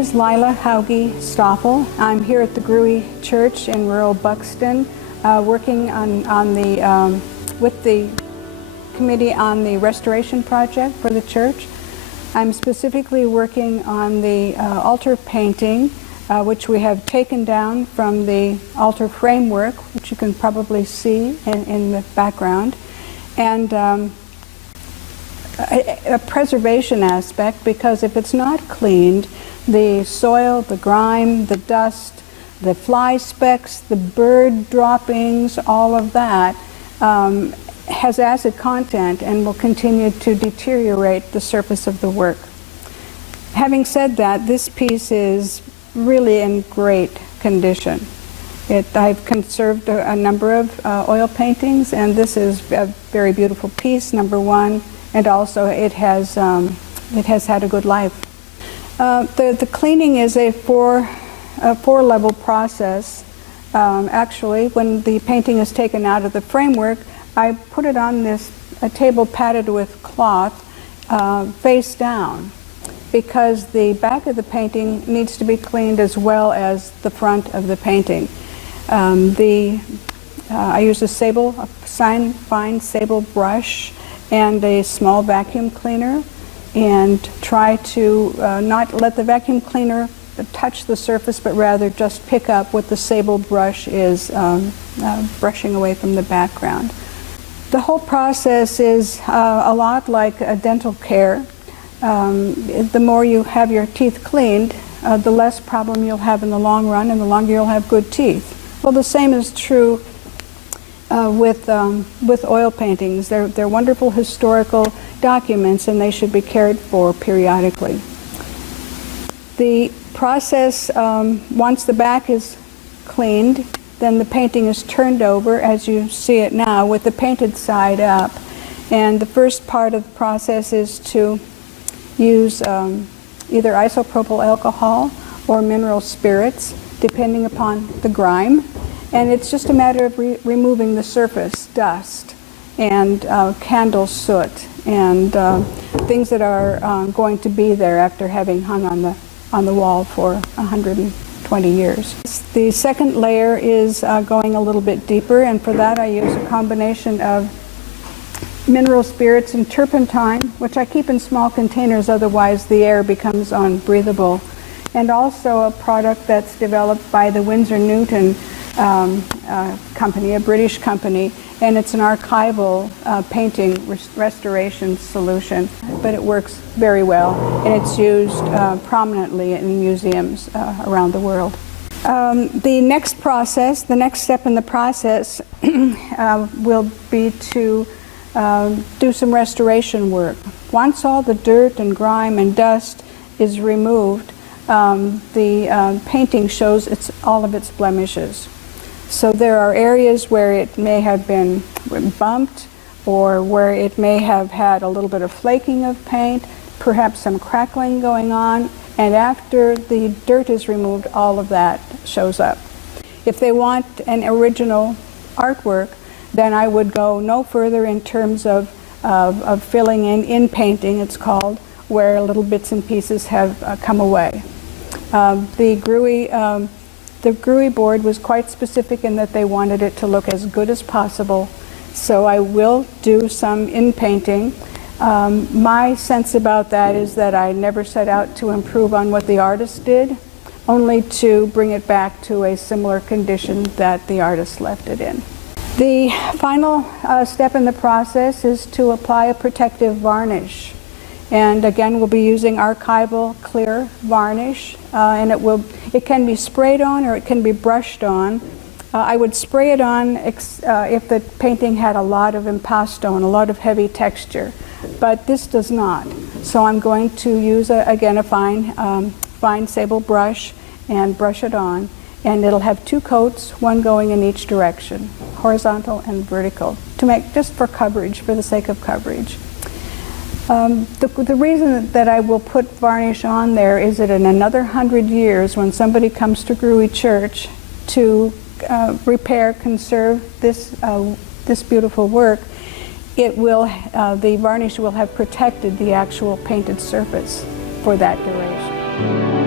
is Lila Hauge Stoffel. I'm here at the Grue Church in rural Buxton, working with the committee on the restoration project for the church. I'm specifically working on the altar painting, which we have taken down from the altar framework, which you can probably see in the background, and a preservation aspect, because if it's not cleaned, the soil, the grime, the dust, the fly specks, the bird droppings, all of that has acid content and will continue to deteriorate the surface of the work. Having said that, this piece is really in great condition. I've conserved a number of oil paintings, and this is a very beautiful piece, number one, and also it has had a good life. The cleaning is a four-level process. Actually, when the painting is taken out of the framework, I put it on a table padded with cloth face down, because the back of the painting needs to be cleaned as well as the front of the painting. I use a fine sable brush and a small vacuum cleaner, and try to not let the vacuum cleaner touch the surface, but rather just pick up what the sable brush is brushing away from the background. The whole process is a lot like a dental care. The more you have your teeth cleaned, the less problem you'll have in the long run, and the longer you'll have good teeth. Well, the same is true with oil paintings. They're wonderful historical documents, and they should be cared for periodically. The process, once the back is cleaned, then the painting is turned over, as you see it now, with the painted side up. And the first part of the process is to use either isopropyl alcohol or mineral spirits, depending upon the grime. And it's just a matter of removing the surface dust and candle soot and things that are going to be there after having hung on the wall for 120 years. The second layer is going a little bit deeper, and for that I use a combination of mineral spirits and turpentine, which I keep in small containers, otherwise the air becomes unbreathable, and also a product that's developed by the Winsor Newton company, a British company, and it's an archival painting restoration solution, but it works very well, and it's used prominently in museums around the world. The next step in the process will be to do some restoration work. Once all the dirt and grime and dust is removed, the painting shows all of its blemishes. So there are areas where it may have been bumped, or where it may have had a little bit of flaking of paint, perhaps some crackling going on, and after the dirt is removed, all of that shows up. If they want an original artwork, then I would go no further in terms of filling in painting, it's called, where little bits and pieces have come away. The Grue board was quite specific in that they wanted it to look as good as possible, so I will do some in-painting. My sense about that is that I never set out to improve on what the artist did, only to bring it back to a similar condition that the artist left it in. The final step in the process is to apply a protective varnish. And again, we'll be using archival clear varnish, and it can be sprayed on or it can be brushed on. I would spray it on if the painting had a lot of impasto and a lot of heavy texture, but this does not. So I'm going to use again a fine sable brush and brush it on, and it'll have two coats, one going in each direction, horizontal and vertical, to make just for coverage, for the sake of coverage. The reason that I will put varnish on there is that in another 100 years, when somebody comes to Grue Church to repair, conserve this beautiful work, the varnish will have protected the actual painted surface for that duration.